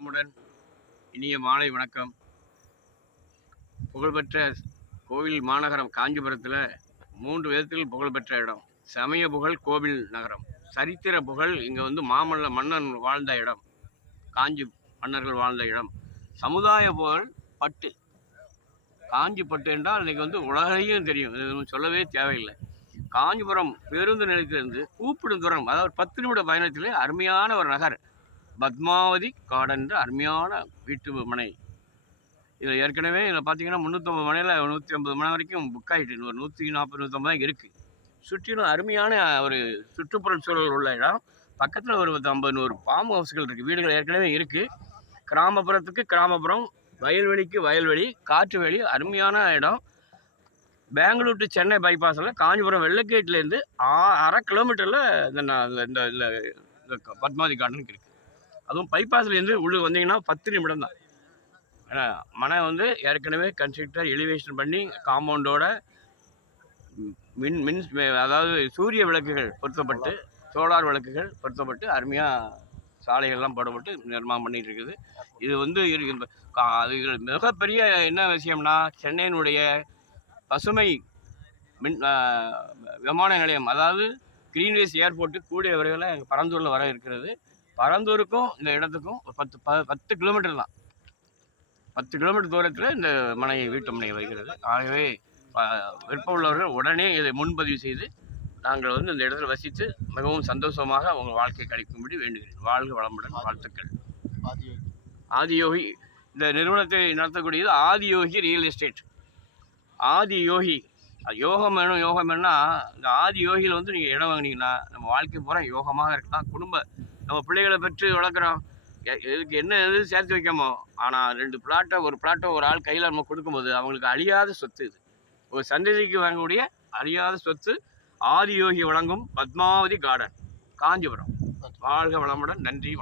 வளமுடன். இனிய மாலை வணக்கம். புகழ்பெற்ற கோவில் மாநகரம் காஞ்சிபுரத்தில் 3 விதத்தில் புகழ்பெற்ற இடம். சமய புகழ் கோவில் நகரம், சரித்திர புகழ் இங்கே மன்னன் வாழ்ந்த இடம், காஞ்சி மன்னர்கள் வாழ்ந்த இடம். சமுதாய புகழ் பட்டு. காஞ்சி பட்டு என்றால் இன்றைக்கி உலகையும் தெரியும், இது சொல்லவே தேவையில்லை. காஞ்சிபுரம் பேருந்து நிலையத்திலிருந்து கூப்பிடும் தூரம், அதாவது 10 நிமிட பயணத்தில் அருமையான ஒரு நகர். பத்மாவதி கார்டன் என்ற அருமையான வீட்டு மனை. இதில் ஏற்கனவே இதில் பார்த்தீங்கன்னா 350 மனையில் 150 மனை வரைக்கும் புக் ஆகிட்டு, ஒரு 140-150 தான் இருக்குது. சுற்றிலும் அருமையான ஒரு சுற்றுப்புற சூழல் உள்ள இடம். பக்கத்தில் ஒரு 50-100 ஃபார்ம் ஹவுஸ்கள் இருக்குது, வீடுகள் ஏற்கனவே இருக்குது. கிராமப்புறத்துக்கு கிராமப்புறம், வயல்வெளிக்கு வயல்வெளி, காற்று வெளி, அருமையான இடம். பெங்களூர் டு சென்னை பைபாஸில் காஞ்சிபுரம் வெள்ளக்கேட்லேருந்து 1/2 கிலோமீட்டரில் இந்த பத்மாவதி கார்டனுக்கு இருக்குது. அதுவும் பைபாஸ்லேருந்து உள்ளே வந்தீங்கன்னா 10 நிமிடம் தான். மனை ஏற்கனவே கன்ஸ்ட்ரக்டர் எலிவேஷன் பண்ணி காம்பவுண்டோட அதாவது சூரிய விளக்குகள் பொருத்தப்பட்டு, சோலார் விளக்குகள் பொருத்தப்பட்டு, அருமையாக சாலைகள்லாம் போடப்பட்டு நிர்மாணம் பண்ணிகிட்டு இருக்குது. இது அது மிகப்பெரிய என்ன விஷயம்னா, சென்னையினுடைய பசுமை விமான நிலையம், அதாவது கிரீன்வேஸ் ஏர்போர்ட்டு கூடிய விரைவில் பரந்தூரில் வர இருக்கிறது. பரந்தூருக்கும் இந்த இடத்துக்கும் 10 கிலோமீட்டர் தான். 10 கிலோமீட்டர் தூரத்தில் இந்த வீட்டு மனை வருகிறது. ஆகவே விருப்பம் உள்ளவர்கள் உடனே இதை முன்பதிவு செய்து நாங்கள் இந்த இடத்துல வசித்து மிகவும் சந்தோஷமாக உங்கள் வாழ்க்கை கழிக்கும்படி வேண்டுகிறேன். வாழ்க வளமுடன், வாழ்த்துக்கள். ஆதியோகி இந்த நிறுவனத்தை நடத்தக்கூடியது ஆதியோகி ரியல் எஸ்டேட். ஆதியோகி யோகம் வேணும்னா இந்த ஆதியோகியில் நீங்கள் இடம் வாங்கினீங்கன்னா நம்ம வாழ்க்கை பூரா யோகமாக இருக்கலாம். நம்ம பிள்ளைகளை பெற்று வளர்க்குறோம், இதுக்கு என்ன சேர்த்து வைக்காமோ, ஆனால் 2 பிளாட்டோ ஒரு ஆள் கையில் நம்ம கொடுக்கும்போது அவங்களுக்கு அழியாத சொத்து. இது ஒரு சந்ததிக்கு வாங்கக்கூடிய அழியாத சொத்து. ஆதியோகி வழங்கும் பத்மாவதி கார்டன், காஞ்சிபுரம். வாழ்க வளமுடன். நன்றி.